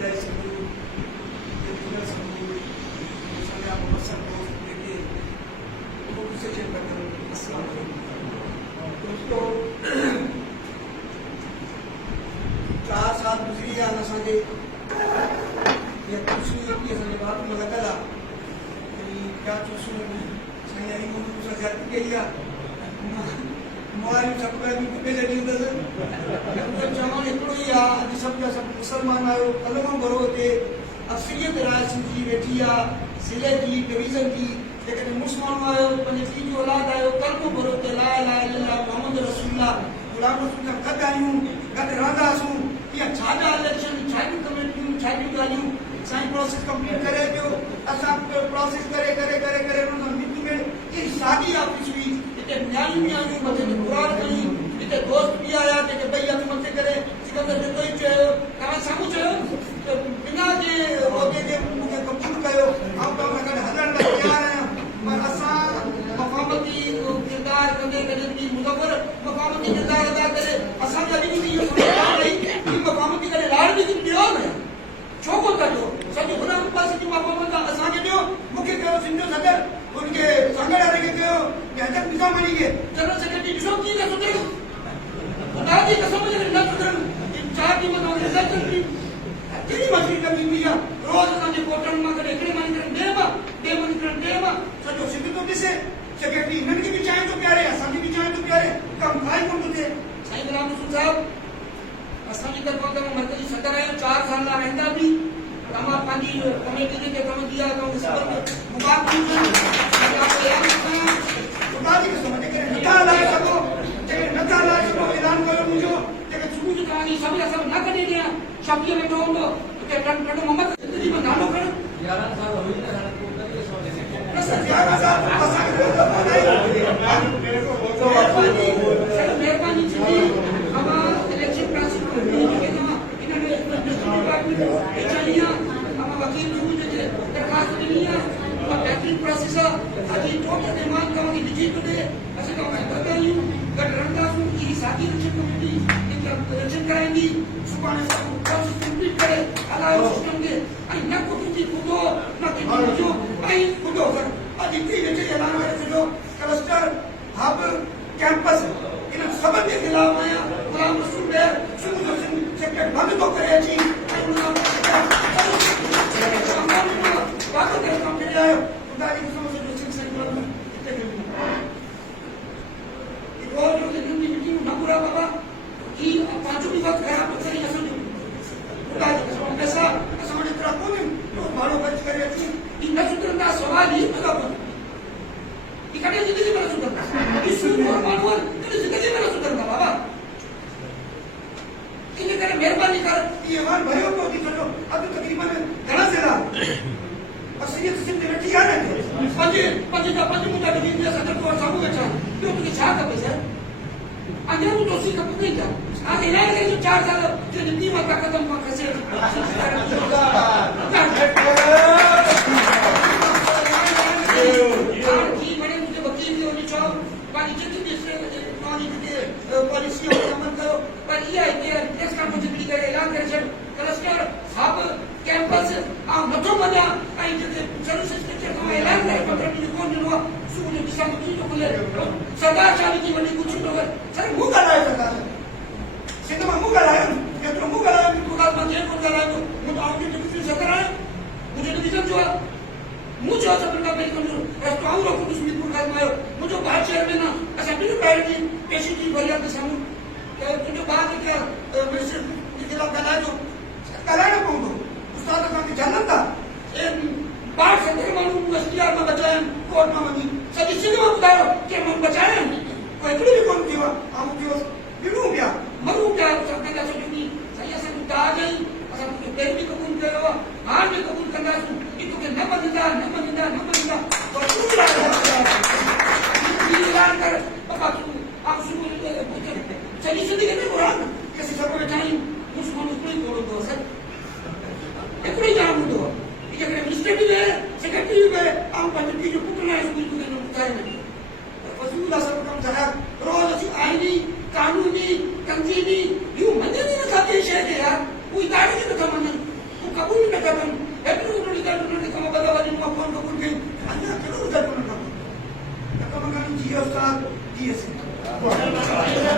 दोस्तों 4 साल गुजरी आहे असांजे या कुर्सी असांजे बाप में लॻल आहे क्या चूसियूं साईं हरी मोहन सां ज़्यादती कई आहे मोबाइल सभु ॿिए जॻह अथसि चवणु हिकिड़ो ई आहे अॼु सभु जा सभु मुस्लमान आहियो कलमो भरो हिते अक्सरियत राय सिंधी वेठी आहे ज़िले जी डिवीज़न जी जेकॾहिं मुस्लमान आहियो पंहिंजे पीउ जो औलाद आहियो कलमो भरो हिते ला इलाहा इल्लल्लाह मुहम्मद रसूलुल्लाह गुलाम रसूल सां गॾु आहियूं गॾु रहंदासूं इहा छा जा इलेक्शन छा जूं कमेटियूं छा जूं ॻाल्हियूं साईं प्रोसेस कंप्लीट करे पियो असां प्रोसेस करे करे करे करे हुन सां मिटी में इहा साॻी ऑफिस हुई हिते न्याणियूं बि आहियूं मथे ते बुराड़ कई हिते दोस्त बि आया जेके ॿई हथ मथे करे सिकंदर ॾिठो ई चयो तव्हां साम्हूं चयो त बिना जे उहिदे जे मूंखे क़बूल कयो ऐं तव्हां सां गॾु हलण लाइ तयारु आहियां पर असां मफ़ामती किरदारु कंदे कंदे बि मुज़वर मफ़ामती किरदारु अदा करे असांखे अॼु बि इहो सम्झ रही कि मफ़ामती करे लाड़ बि ॾियो न छो कोन था ॾियो सॼो हुन पासे जी मफ़ामत असांखे ॾियो मूंखे कयो सिंधियो सदर उनखे सांगड़ वारे खे कयो कि हज़रत निज़ामानी खे जनरल सेक्रेटरी ॾिसो कीअं था सुधरनि ख़ुदा जी कसम न सुधरनि 4 ॾींहं तव्हांखे रिज़ल्ट ॾिनी कहिड़ी मछली कमी हुई आहे रोज़ असांजे कोटनि मां कॾहिं हिकिड़े मां निकिरनि ॿिए मां निकिरनि ॿिए मां सॼो सिंध थो ॾिसे सेक्रेटरी हिननि खे बि चांहि थो पियारे असांखे बि चांहि थो पियारे कमु खाई कोन थो थिए साईं गुलाम रसूल साहिबु असांजी तरफ़ां तव्हां मर्कज़ी सदर आहियो 4 साल लाइ रहंदा बि तव्हां पंहिंजी कमेटी खे कमु दिया ख़ुदा जी कसम जेकॾहिं नथा हलाए सघो जेकॾहिं नथा हलाए सघो ऐलान कयो मुंहिंजो जेके सुबुह जो तव्हांजी सभु में न कढी ॾियां शब्द वेठो हूंदो हुते ॾाढो मोहम्मद ज़िंदगी में नालो खण 11 साल हुई न मेहरबानी थींदी इलेक्शन प्रोसेस वकील दरख़्वास्त ॾिनी आहे बेहतरीन प्रोसेस आहे अॼु टोटल डिमांड तव्हांखे ॾिजी थो ॾे असां तव्हां गॾु आहियूं गॾु रहंदासूं इहा साॻी इलेक्शन कमेटी इलेक्शन कराईंदी सुभाणे असां प्रोसेस कंप्लीट करे हलायो सिस्टम खे ऐं न कुझु ख़ुदो न कंहिंजो ऐं ख़ुदो अॼु हिते वेठे ऐलान करे छॾियो क्लस्टर हब कैंपस इन सभिनि जे ख़िलाफ़ आहियां गुलाम रसूल सुबुह जो सेक्रेट बंदि थो करे अची ऐं वाक़ई कम करे आयो ख़ुदा जी कसम से जो सिख सही बोल हिते के रोज़ रोज़ हिंदी मीटिंग न पूरा बाबा ई पांचो भी वक्त खराब सही न समझो ख़ुदा जी कसम पैसा असां वटि एतिरा कोन्हनि रोज़ भाड़ो ख़र्च करे अची ई न सुधरंदा सवाल ई पैदा कोन्हे ई कॾहिं ज़िंदगी में न सुधरंदा ई सूद और माण्हू कॾहिं ज़िंदगी में न सुधरंदा बाबा इन करे महिरबानी कर ई अवान भयो को थी सॼो अधु तक़रीबन घणा ज़रा असलियत सिंध वेठी आहे न पंज मुंहिंजा ॾिनी असां त कोर्ट साम्हूं वेठा ॿियो तोखे छा खपे सर अञा बि दोषी खपे नहीं था हाणे इलाही करे जो 4 साल जो नीति मां ताक़त मां खसे की बड़े मुझे वकील भी होनी चाहिए पानी जितनी पानी के पॉलिसी और अमल करो पर ये प्रेस कॉन्फ्रेंस भी करे ऐलान करे छॾ क्लस्टर हब कैंपस आ नथो मञा ऐं जेके सर्विसिस के तव्हां ऐलान करे 15 ॾींहं कोन ॾिनो आहे सुबुह जो ॾिसां थी थो खुले सरदार शाह जी वॾी कुझु न सर मूं ॻाल्हायो सरदार सिंध मां मूं ॻाल्हायो केतिरो मूं ॻाल्हायो तूं ॻाल्हि मां केरु कोन ॻाल्हायो मूं त आउं डिवीज़न सदर आहियां मुंहिंजो डिवीज़न जो आहे मूं चयो सभिनि खां पहिरीं कमु रस्तो आऊं रखूं सुमीरपुर खां आयो मुंहिंजो ॿार चेयरमैन आहे असां ॿिनि ॿारनि जी पेशी जी फरियाद साम्हूं तुंहिंजो ॿार जेके मिनिस्टर जे ख़िलाफ़ ॻाल्हाइजो ॻाल्हाइणो पवंदो उस्ताद असांखे झलनि था ॿार 70 माण्हू एसटीआर मां बचाया आहिनि कोर्ट मां वञी सॼी सिंध मां ॿुधायो के माण्हू बचाया आहिनि कोई हिकिड़ो बि कोन थियो आहे आऊं थियो ॾिणूं पिया मरूं पिया कंदा सॼो ॾींहुं साईं असांजो दाग आहिनि असां तुंहिंजो पहिरीं बि क़बूल कयो आहे हाणे बि क़बूल कंदासीं की तोखे न मञंदा ऐलान कर बाबा तूं आप सुबुह चली सिंधी खे बि घुरां की असीं सभु वेठा आहियूं मुस्लमान हिकिड़ो ई कोन हूंदो आहे सर हिकिड़ो ई जाम हूंदो आहे जेकॾहिं मिनिस्टर बि वहे सेक्रेटरी बि वहे ऐं पंहिंजे पीउ जो पुटु न आहे सुबुह जो ॿुधाए न फज़ूल आहे सभु कमु ठाहिया रोज़ असीं आइनी कानूनी तंज़ीमी इहो मञनि ई नथा कंहिं शइ खे यार उहे दाढ़ी खे नथा मञनि की असेल